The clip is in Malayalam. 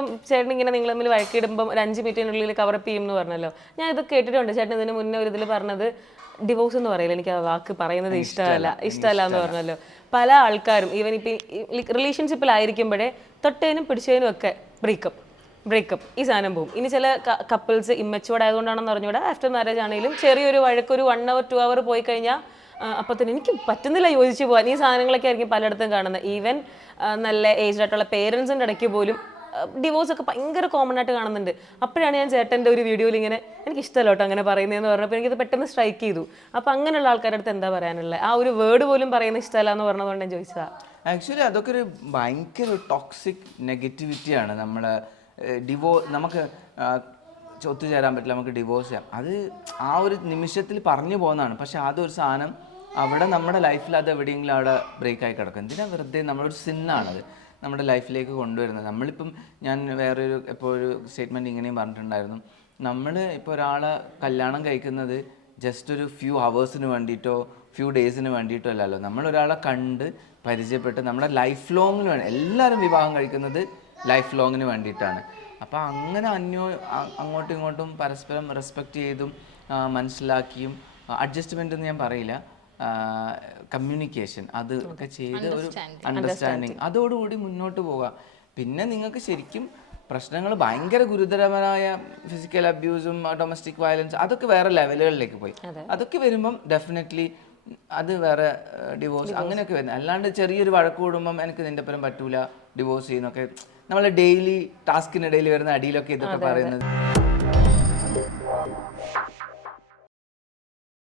ഇപ്പം ചേട്ടൻ ഇങ്ങനെ നിങ്ങൾ തമ്മിൽ വഴക്കിടുമ്പോൾ ഒരു 5 മിനിറ്റിനുള്ളിൽ കവറപ്പ് ചെയ്യും എന്ന് പറഞ്ഞല്ലോ. ഞാൻ ഇത് കേട്ടിട്ടുണ്ട് ചേട്ടൻ ഇതിന് മുന്നേ ഒരു ഇതിൽ പറഞ്ഞത് ഡിവോഴ്സ് എന്ന് പറയില്ല, എനിക്ക് ആ വാക്ക് പറയുന്നത് ഇഷ്ടമല്ല എന്ന് പറഞ്ഞല്ലോ. പല ആൾക്കാരും ഈവൻ ഇപ്പം റിലേഷൻഷിപ്പിലായിരിക്കുമ്പോഴേ തൊട്ടേനും പിടിച്ചതിനും ഒക്കെ ബ്രേക്കപ്പ് ഈ സാധനം പോകും. ഇനി ചില കപ്പിൾസ് ഇമ്മച്ചുവേർഡ് ആയതുകൊണ്ടാണെന്ന് പറഞ്ഞുകൂടെ ആഫ്റ്റർ മാരേജ് ആണെങ്കിലും ചെറിയൊരു വഴക്കൊരു 1 hour 2 hour പോയി കഴിഞ്ഞാൽ അപ്പോൾ തന്നെ എനിക്ക് പറ്റുന്നില്ല യോജിച്ച് പോകാൻ. ഈ സാധനങ്ങളൊക്കെ ആയിരിക്കും പലയിടത്തും കാണുന്നത്. ഈവൻ നല്ല ഏജ്ഡ് ആയിട്ടുള്ള പേരൻസിൻ്റെ ഇടയ്ക്ക് പോലും ഡിവോഴ്സ് ഒക്കെ ഭയങ്കര കോമൺ ആയിട്ട് കാണുന്നുണ്ട്. അപ്പോഴാണ് ഞാൻ ചേട്ടൻ്റെ ഒരു വീഡിയോയിൽ ഇങ്ങനെ എനിക്ക് ഇഷ്ടമല്ല കേട്ടോ അങ്ങനെ പറയുന്നതെന്ന് പറഞ്ഞപ്പോൾ എനിക്കത് പെട്ടെന്ന് സ്ട്രൈക്ക് ചെയ്തു. അപ്പോൾ അങ്ങനെയുള്ള ആൾക്കാരുടെ അടുത്ത് എന്താ പറയാനുള്ളത്? ആ ഒരു വേർഡ് പോലും പറയുന്ന ഇഷ്ടമല്ല എന്ന് പറഞ്ഞതുകൊണ്ട് ഞാൻ ചോദിച്ചതാണ്. ആക്ച്വലി അതൊക്കെ ഒരു ഭയങ്കര ടോക്സിക് നെഗറ്റിവിറ്റിയാണ്. നമ്മളെ നമുക്ക് ഒത്തുചേരാൻ പറ്റില്ല, നമുക്ക് ഡിവോഴ്സ് ചെയ്യാം, അത് ആ ഒരു നിമിഷത്തിൽ പറഞ്ഞു പോകുന്നതാണ്. പക്ഷെ അതൊരു സാധനം അവിടെ നമ്മുടെ ലൈഫിൽ അത് എവിടെയെങ്കിലും അവിടെ ബ്രേക്കായി കിടക്കും. എന്തിനാ വെറുതെ നമ്മളൊരു സിന്നാണത് നമ്മുടെ ലൈഫിലേക്ക് കൊണ്ടുവരുന്നത്. നമ്മളിപ്പം ഞാൻ വേറൊരു ഇപ്പോൾ ഒരു സ്റ്റേറ്റ്മെൻറ്റ് ഇങ്ങനെയും പറഞ്ഞിട്ടുണ്ടായിരുന്നു, നമ്മൾ ഇപ്പോൾ ഒരാളെ കല്യാണം കഴിക്കുന്നത് ജസ്റ്റ് ഒരു ഫ്യൂ ഹവേഴ്സിന് വേണ്ടിയിട്ടോ ഫ്യൂ ഡേയ്സിന് വേണ്ടിയിട്ടോ അല്ലല്ലോ. നമ്മളൊരാളെ കണ്ട് പരിചയപ്പെട്ട് നമ്മുടെ ലൈഫ് ലോങ്ങിന് വേണ്ടി, എല്ലാവരും വിവാഹം കഴിക്കുന്നത് ലൈഫ് ലോങ്ങിന് വേണ്ടിയിട്ടാണ്. അപ്പോൾ അങ്ങനെ അങ്ങോട്ടും ഇങ്ങോട്ടും പരസ്പരം റെസ്പെക്റ്റ് ചെയ്തും മനസ്സിലാക്കിയും അഡ്ജസ്റ്റ്മെൻ്റ് എന്ന് ഞാൻ പറയില്ല, കമ്മ്യൂണിക്കേഷൻ അത് ഒക്കെ ചെയ്ത് ഒരു അണ്ടർസ്റ്റാൻഡിങ് അതോടുകൂടി മുന്നോട്ട് പോകാം. പിന്നെ നിങ്ങൾക്ക് ശരിക്കും പ്രശ്നങ്ങൾ ഭയങ്കര ഗുരുതരമായ ഫിസിക്കൽ അബ്യൂസും ഡൊമസ്റ്റിക് വയലൻസ് അതൊക്കെ വേറെ ലെവലുകളിലേക്ക് പോയി. അതൊക്കെ വരുമ്പം ഡെഫിനറ്റ്ലി അത് വേറെ ഡിവോഴ്സ് അങ്ങനെയൊക്കെ വരുന്നത്. അല്ലാണ്ട് ചെറിയൊരു വഴക്ക് കൂടുമ്പം എനിക്ക് നിന്റെ പരം പറ്റൂല ഡിവോഴ്സ് ചെയ്യുന്നൊക്കെ നമ്മളെ ഡെയിലി ടാസ്കിനിടയിൽ വരുന്ന അടിയിലൊക്കെ ഇതൊക്കെ പറയുന്നത്.